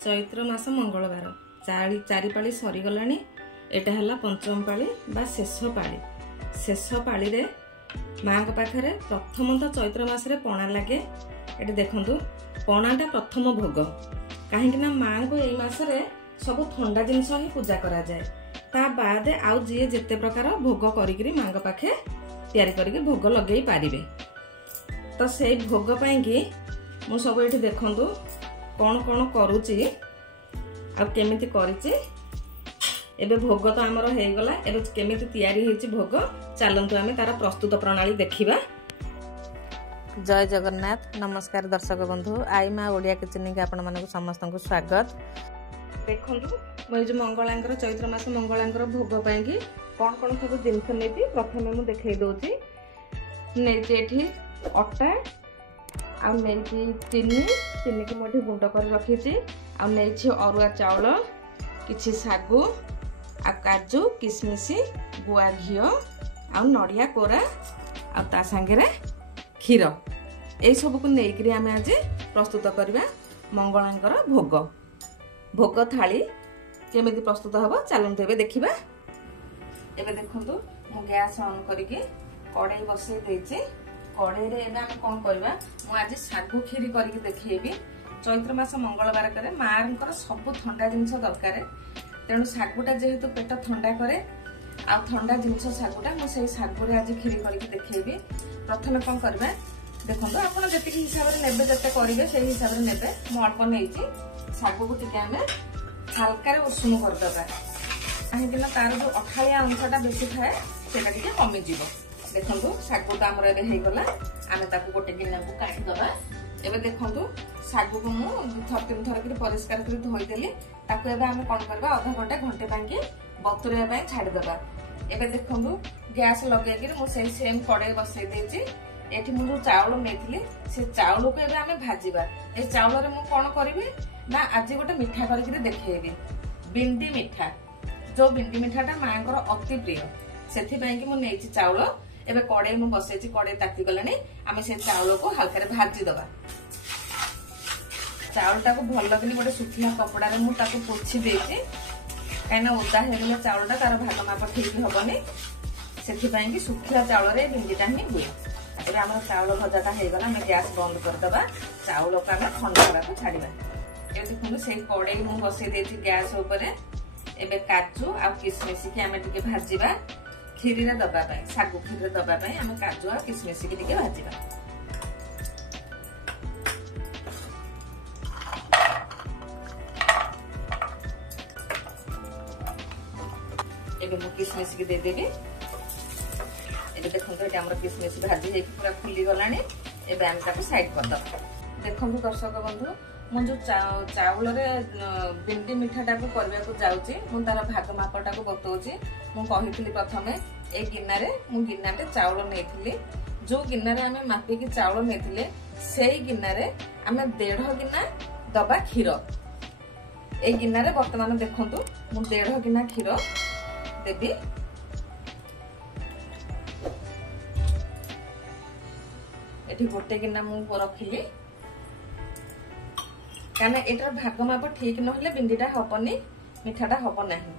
चैत्र मास मंगलवार चारि पाली सरीगलानी। एटा हला पंचम पाली बा शेष पाली। शेष पाली रे माँ पाखे प्रथम तो चैत्र मास पणा लगे। ये देखु पणाटा प्रथम भोग कहीं माँ को यही मसरे सब ठंडा जिनस ही पूजा करा जाए। ता बाद आउ जी जेते प्रकार भोग करी माँ पाखे तैयारी करिक भोग लगे पारे। तो से भोग पाई मु सब ये देखु कौन कौन करुच्ची केमिति करिछि। एबे भोग तो आमर हो गला। एबे केमिति तैयारी होइछि भोग चलंतु आमे तार प्रस्तुत प्रणाली देखिबा। जय जगन्नाथ। नमस्कार दर्शक बंधु, आई माँ ओडिया किचन के आपण मानक समस्त को स्वागत। देखंतु मैं जो मंगलांकर चैत्र मास मंगलांकर भोग पाई कौन कौन सब जिनस नेति प्रथमे मु देखै दोछि। नेछि एठी अटा आ नेछि चीनी की मोठी गुंड कर रखी। आछि अरुआ चाउल किछि सागु आ काजू किसमिश गुआ घी आ नड़िया कोरा आ ता संगे क्षीर ए सब को लेकर आम आज प्रस्तुत करवा मंगलांकर भोग। भोग थाली केमिति प्रस्तुत हम चलते ए देखा। एबे देखंतु मु गैस ऑन करके कड़ाई बसई देछि। कड़ाई रे एबे हम कोन करबा मु आज सागु खीरी करके देखैबी। चैत्र मास मंगलवार करे मार सब ठंडा जिनस दरकार। तेणु सागुटा जेहेतु पेट ठंडा करे आ ठंडा जिनस सागुटा मुझे सागुरे आज खीरी करके देखैबी। प्रथमे कौन करबा देखंतु आपण जति हिसाब रे नेबे जते करिवे सेही हिसाब रे नेबे। मु अल्प नेइछि सागु को टिके आमे हल्का रे उषुम कर दबा। काहेकि ना तार जो अठालिया अंशटा बेसी थाए सेटा टिके कमी जिवो। देखंतु सागुटा हमर एबे हे गला। आमे ताकू गोटे गिन्ना को काटी दबा। एबे देखंतु सागु को मु थर तीन थर के परिष्कार कर धोई देली। ताकू एबे आमे कोन करबा आधा घंटा घंटे पांकी बतुरे पय छाडी दबा। एबे देखंतु गैस लगे के मु सेम कड़ाई बसई देछि। एठी मु जो चावल नेथिली से चावल को एबे आमे भाजीबा। ए चावल रे मु कोन करबी ना आज गोटे मिठा करके देखैबी। बिंदी मिठा जो बिंदी मिठाटा मांकर अति प्रिय सेथि पय कि मु नेछि चावल। एबे कड़ाई मु बसैछि। कड़ाई ताती गलानी। आमे से चावल को हल्का रे भाजी दबा। चावलटा को भल कि गोटे सुखिला कपड़ा रे मु ताको पोछि देछि। कहीं ओदा हो गले चावलटा तार भाग माप ठीक हेबनी। सेथि पय कि सुखिला चावल रे बिंदीटा ही हुए। एबे हमर चावल भजाटा हो गला। आमे गैस बंद कर दबा। चावल को आमे ठंडा होगा को छाड़ीबा। ए देखु से कड़ाई मु बसई देछि गैस ऊपर। एबे काजू आ किसमिश के आमे टिके भाजीबा। खीरी रे दबा पाई सागु खीरी रे दबा पाई आमे काजू आ किसमिश के टिके भाजीबा। एबे मु किसमिश के दे देबी। एबे देखंतु एटा हमर किसमिश भाजी हे पूरा खुली गलानी। एबे हम ताको साइड कर दब। देखंतु दर्शक बंधु मु जो चावल रे बिंदी मिठाटा को करबा को जाउची मु तार भाग मापटा को बतौची। मु कहितली प्रथमे ए गिन्ना रे मु गिन्नाटे चावल नेथिली। जो गिन्ना रे हमें मापी की चावल नेथिले सेही गिन्ना रे हमें 1.5 गिन्ना दबा क्षीर। ए गिन्ना रे वर्तमान देखंतु मु 1.5 गिन्ना क्षीर देबी। एठी गोटे गिन्ना मु रखिली काने एटार भाग माप ठीक नहले बिंदीटा हबनी मिठाटा हब नाही।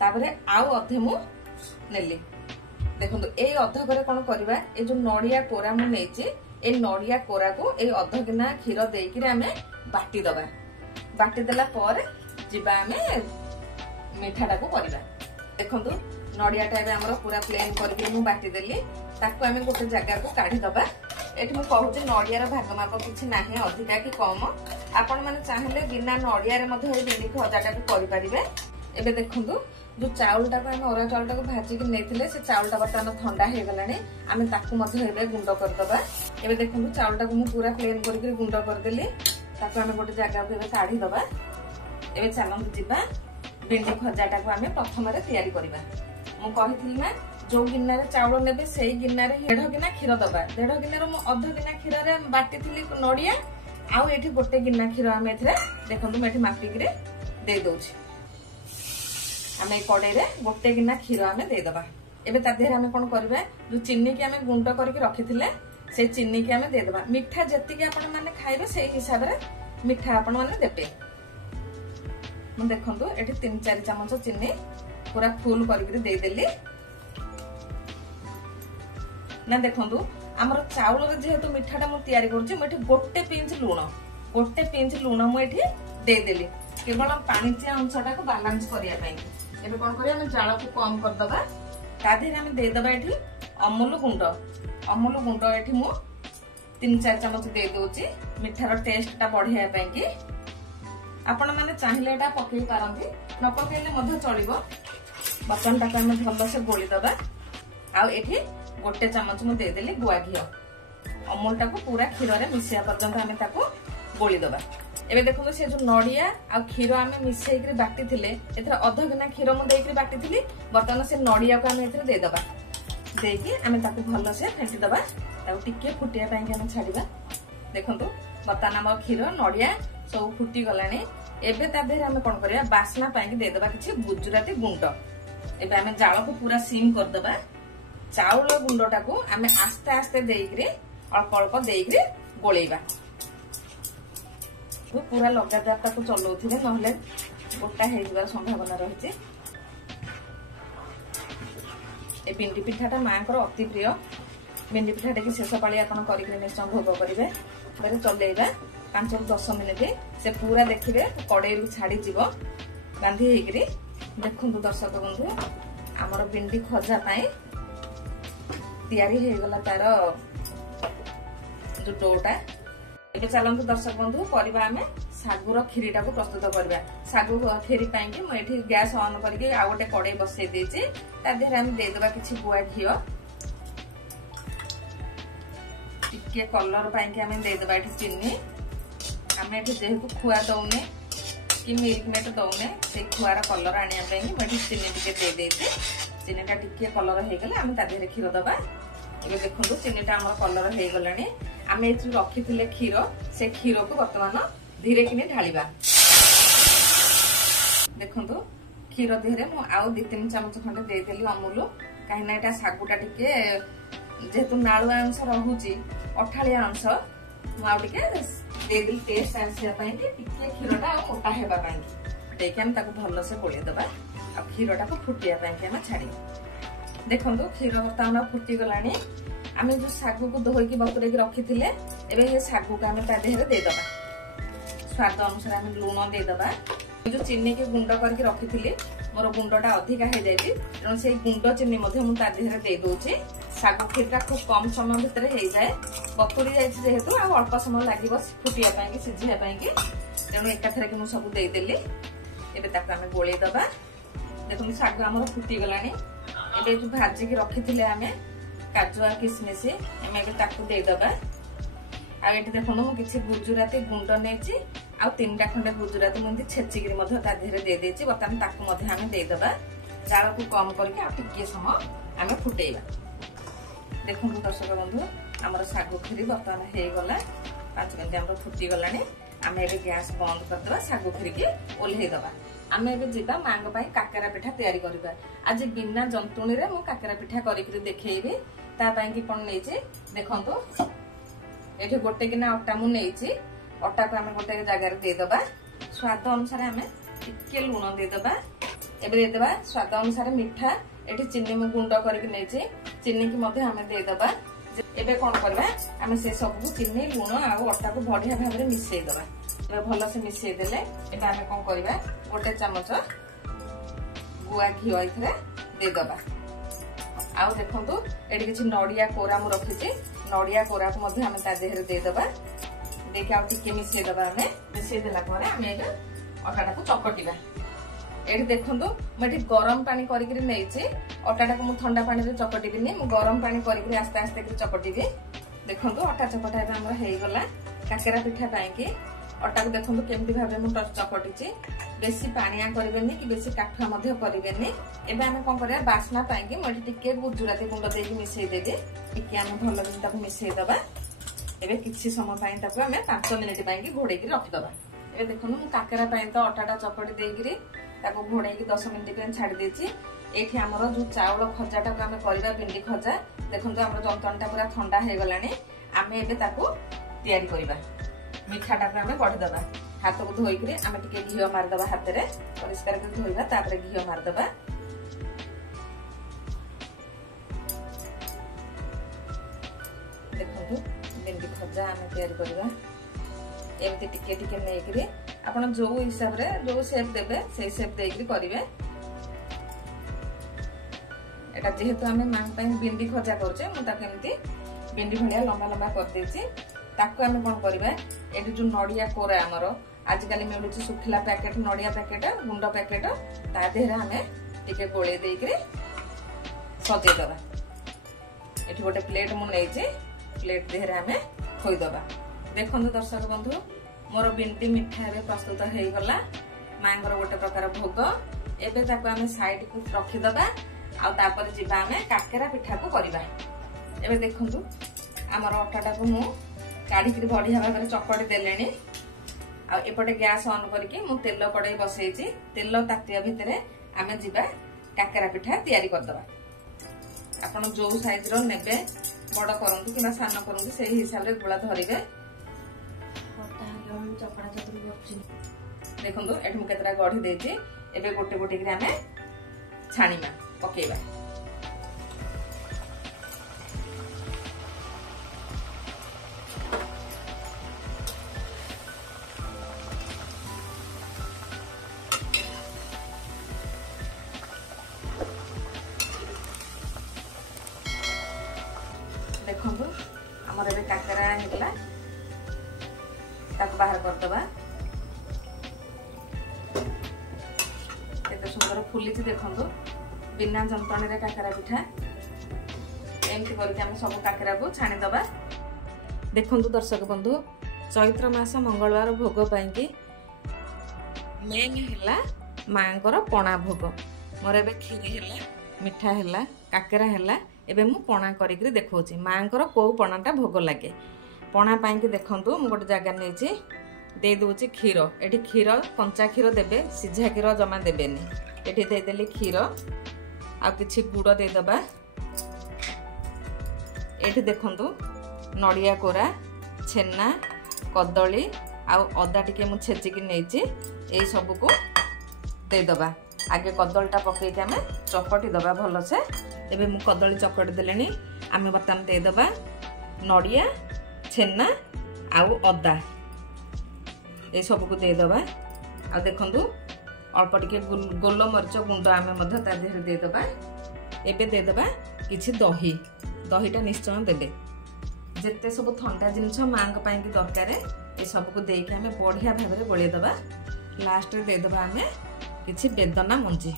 तापरे आउ अधे मु नेली। देखंतु ए अध करे कोन करबा ए जो नड़िया कोरा मु नेछि ए नड़िया कोरा को ए अध गिना क्षीर देकी रे हमें बाटी दबा। बाटी देला पर जिबा हमें मिठाटा को करबा। देखंतु नड़ियाटा एबे हमर पूरा प्लेन करके मु बाटी देली। ताकू हमें गोटे जगह को काढी दबा। एठी मु कहूची नड़ियार भाग माप किछि नाही अधिका कि कम। आपण माने चाहिले बिना नड़िया रे मध्ये ए बिंदी खजाटा को करि परिबे। एबे देखंतु जो चावलटा को हम ओरा चावलटा को भाजी के नेथिले से चावलटा बर्तमान ठंडा हे गलानी। आमे ताकू मध्ये एबे गुंड कर दबा। एबे देखंतु चावलटा को मु पूरा प्लेन करके गुंड कर देली। ताकू हमें गोटे जगह को एबे काढी दबा। एबे चलंतु जिबा बिंदी खजाटा को हमें प्रथम रे तैयारी करबा। मु कहिथिली ना जो गिन्ना रे चावल नेबे सेही गिन्ना रे 1.5 गिन्ना क्षीर दबा। 1.5 गिन्ना रो मु अध गिन्ना क्षीर रे बाटी थिली नड़िया आउ एठी गोटे गिन्ना क्षीर आमे एथरे देखंतु मैं एठी मापी के दे दोछि। आमे कड़ाई रे गोटे गिन्ना क्षीर आमे दे दबा। एबे ता देहरे आमे कोन करबा जो चीनी के आमे गुंड करके रखिथिले से चीनी के आमे दे दबा। मिठा जति के आपण माने खाइबे सेही हिसाब रे मिठा आपण माने देबे। मु देखंतु एठी 3-4 चमच चीनी पूरा फुल करके देदेली ना। देखंतु हमर चाउल रे जेहेतु मिठाटा मु तयारी करछि मु एठी गोटे पिंच लूण मु एठी देदेली केवल पानीचिया अंशटा को बैलेंस करिया पई। एबे कोन करिया हम जाळ को कम कर दबा ता देर हम दे दबा एठी अमूल गुंड एठी मु 3-4 चमच दे दोची मिठार टेस्ट टा बढ़िया पई कि आपण माने चाहिले एटा पकई पारंती न पकईले मध्य चलिबो। बर्तन टाका हम भल से गोली दबा आ एठी गोटे चमच मु दे देली गुआ घी अमूल टा को पूरा क्षीर रे मिसिया पर्यंत हम ताको गोली दबा। एबे देखो से जो नड़िया आ क्षीर आम मिसई बाटी थिले एथरा अध गिना क्षीर मु देई बाटी थिली बर्तमान से नड़िया को हम एथरे दे दबा देकी आम ताको भल से फेंटी दबा ताको टिके फुटिया पई के हम छाड़ीबा। देखंतु बर्तमान हम क्षीर नड़िया सब फुटी गलानी। एबे ता देहरे हम कोन करिया बासना पई के दे दबा किछि गुजराती गुंड। एबे हम जाळ को पूरा सीम कर दबा चाउल गुंडटा को आम आस्ते आस्ते देइकरी अल्प अल्प देइकरी गोलेइबा पूरा लगातार ताको चलाउथिबे नहले गोटा हे जबार संभावना रहिছে। ए भिंडी पिठाटा मांकर अति प्रिय भिंडी पिठाटा कि शेष पाली आपण करिकरी निश्चय भोग करिवे बेले चलेइबा 5-10 मिनिट से पूरा देखिबे कड़ाई रु छाड़ी जीवो बांधी हेकरी। देखंतु दर्शक बंधु हमर भिंडी खजा पाई तैयारी हे गला तार जो डोटा। एबे चलंतु दर्शक बंधु करबा हमें सागुर खीरीटा को प्रस्तुत करबा। सागु खीरी पाई कि म एठी गैस ऑन करके आ गोटे कड़ाई बसै देछि ता देहरे हम दे देबा किछि गुआ घी टिके कलर पाई कि हम दे देबा एठी चीनी। हम एठी जेहेतु खुआ दउने कि मिल्क मेट दउने से खुआर कलर आनिया पाई कि म एठी चीनी टिके दे देछि। चीनीटा टिके कलर हे गेले हम ता देहरे खीर दबा। एबे देखंतु चीनीटा हमर कलर हे गलानी आम ए रखी क्षीर से क्षीर को बर्तमान धीरे किने ढालिबा। देखंतु क्षीर देहरे मु आउ 2-3 चमच खंडे दे देली अमूल काहेना एटा सागुटा टिके जेहेतु नाळुआ अंश रहूची अठालिया अंश मु आउ टिके दे देली टेस्ट आसिया पई कि टिके क्षीरटा मोटा हेबा पई देखे हम ताको भल से गोली दबा आ क्षीरटा को फुटिया पई कि हम छाड़ी। देखंतु क्षीर बर्तमान फुटी गलानी आमे जो सागु को धोई की बतुरे की रखी थिले एबे ये सागु का आमे ता देहरे दे दबा स्वाद अनुसार आमे लूण दे दबा। जो चीनी के गुंड करके रखी थिले मोर गुंडटा अधिका हे जायति तण से गुंड चीनी मध्ये मु ता देहरे दे दोछि। सागु खीरटा खूब कम समय भीतर हे जाय बतुरी जायछि जेहेतु आ अल्प समय लागिबो फुटिया पई कि सिझिया पई कि तण एकाथरे कि मु सब दे देली। एबे ताको आमे गोळे दबा। देखु सागु हमर फुटी गलानी। एबे जो भाजी के रखी थिले आमे काजू आ किसमिस एमे ताकू दे दबा। आ एठी देखनो मु किछि गुजराती गुंड नेछि आ 3टा खंडे गुजराती मुंदी छेचिगिरी मध्ये ता देहरे दे देछि बर्तमान ताकू मध्ये आमे दे दबा। जाळ को कम करके आ टिके समय आमे फुटेइबा। देखनु दर्शक बंधु हमर सागु खीरी बर्तमान हे गला 5 मिनिट हमर फुटी गलानी। आमे एबे गैस बंद कर दबा सागु खीरी के ओल्हे दबा। आमे एबे जिबा मांग पाई काकरा पिठा तयारी करबा। आज बिना जंतुणी रे मु काकरा पिठा करिकरी देखैबे ता पाई कि कोन नेछि देखंतु एठी गोटे किना अट्टा मु नेछि अट्टा को आमे गोटे जगह रे दे दबा। स्वाद अनुसार आमे टिके लूण दे दबा। एबे दे दबा स्वाद अनुसार मिठा एठी चीनी मु गुंड करके नेछि चीनी की मध्ये आमे दे दबा। एबे कोन करबा आमे से सब को चीनी लूण आ अट्टा को बढ़िया भाबरे मिसै दबा। एबे भलो से मिसै देले एबे आमे कोन करबा गोटे चमच गुआ घी एथरे दे दबा। आउ देखंतु एडी किछि नड़िया कोरा मु रखिछि नड़िया कोरा को मध्ये हमें ता देहरे दे दबा। देखि आउ टिके मिसै दबा। हमें मिसै देला परे हमें एटा अटाटा को चकटिबा। एडी देखंतु मटी गरम पानी करिकरी नेछि अटाटा को मु ठंडा पानी रे चकटिबिनी मु गरम पानी करिकरी आस्ते आस्ते करी चकटिबी। देखंतु अटा चकटा एबे हमर हेइ गला काकेरा पिठा पाई कि अटा को देखंतु केमति भाबे मु चकटिछि बेसी पानिया करबेनी कि बेसी काठा मध्ये करबेनी। एबे हमें कोन करिया बासना पाई कि मटी टिके गुजराती गुंड देकी मिसै देबे टिके हमें भलो से ताको मिसै दबा। एबे किछि समय पाई ताको हमें 5 मिनिट पाई कि घोड़े की रखि दबा। एबे देखनु मु काकेरा पाई तो अटाटा चकटी देगिरी ताको घोड़े की 10 मिनिट पे छाडी देछि। एठी हमर जो चावल खजाटा को हमें करबा भिंडी खजा देखंतु हमर जंतनटा पूरा ठंडा हे गलानी। हमें एबे ताको तयारी करबा मिठाटा को हमें बढ़ी दबा। हाथ को धोईकरी आमे टिके घी मारदबा हाथ रे परिष्कार कर धोइबा तापर घी मारदबा देखो भिंडी खजा आमे तैयार करबा एमती टिके टिके नेकरी आपण जो हिसाब रे जो शेप देबे से शेप देकरी करिवे एटा जेहेतु आमे मांग पई भिंडी खजा करछे मु ताके एमती भिंडी भलिया लंबा लंबा कर देछि ताको आमे कोन करबा एटी जो नडिया कोरा हमरो आजकल मिलुछि सुखिला पैकेट नडिया पैकेट गुंड पैकेट ता देहरे आमे टिके गोळे देकरी सजे दबा एठी गोटे प्लेट मु नेछि प्लेट देहरे आमे खोई दबा देखंतु दर्शक बंधु मोर भिंडी मिठा एबे प्रस्तुत हे गला मांगर गोटे प्रकार भोग एबे ताको आमे साइड को रखि दबा आ तापर जिबा आमे काकेरा पिठा को करबा एबे देखंतु हमर अटाटा को मु काढी कि बढ़िया भाबरे चकड़ी देलेनी आ एपटे गैस ऑन करके मु तेल कड़ाई बसैछि तेल तातिया भितरे आमे जिबा काकेरा पिठा तयारी कर दबा आपण जो साइज रो नेबे बड़ करंतु किबा सान करंतु सेही हिसाब रे गुळा धरिबे चपड़ा चपड़ी करछि देखंतु एठु केतरा गढी देछि एबे गोटे गोटे कि आमे छाणीमा पकेबा देखंतु हमर एबे काकरा हेला ताको बाहर कर दबा एते सुंदर फुली छी देखंतु बिना जंतणी रे काकरा पिठा एमती करके हम सब काकरा को छाणी दबा देखंतु दर्शक बंधु चैत्र मास मंगलवार भोग पाई कि मेन हेला मांकर पणा भोग मोर एबे खीरी हेला मिठा हेला काकरा हेला एबे मु पणा करिकरी देखौछि मांकर को पणाटा भोग लागे पणा पाई कि देखंतु मु गोटे जगह नेछि दे दोछि खीर एठी खीर कंचा खीर देबे सिझा खीर जमा देबेनी एठी दे देली खीर आ किछि गुड़ दे दबा एठी देखंतु नडिया कोरा छेना कदली आ अदा टिके मु छेची कि नेछि ए सब को दे दबा आगे कदलटा पकई के आमे चकटी दबा भलो से एबे मु कदली चकटी देलेनी आमे बर्तमान दे दबा नडिया छेना आउ अदा ए सब को दे दबा आ देखंतु अल्प टिके गोल मरीच गुंड आमे मध्य ता देहरे दे दबा एबे दे दबा किछि दही दहीटा निश्चय देबे जेते सब ठंडा जिंस मांग पाई कि दरकार ए सब को देके आमे बढ़िया भाबरे गोळे दबा लास्ट रे दे दबा आमे किछि बेदना मंजी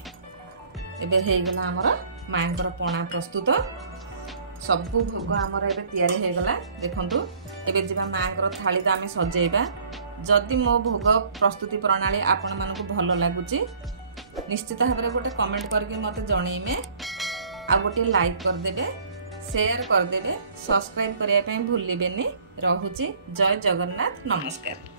एबे हे गला हमर मांकर पणा प्रस्तुत सब भोग हमर एबे तयारी हे गला देखंतु एबे जिबा मांकर थाली दा आमे सजेइबा जदि मो भोग प्रस्तुति प्रणाली आपण मानकु भलो लागुची निश्चित भाबरे गोटे कमेंट करके मते जणैमे आ गोटे लाइक कर देबे शेयर कर देबे सब्सक्राइब करिया पई भूलिबेनी रहुची जय जगन्नाथ नमस्कार।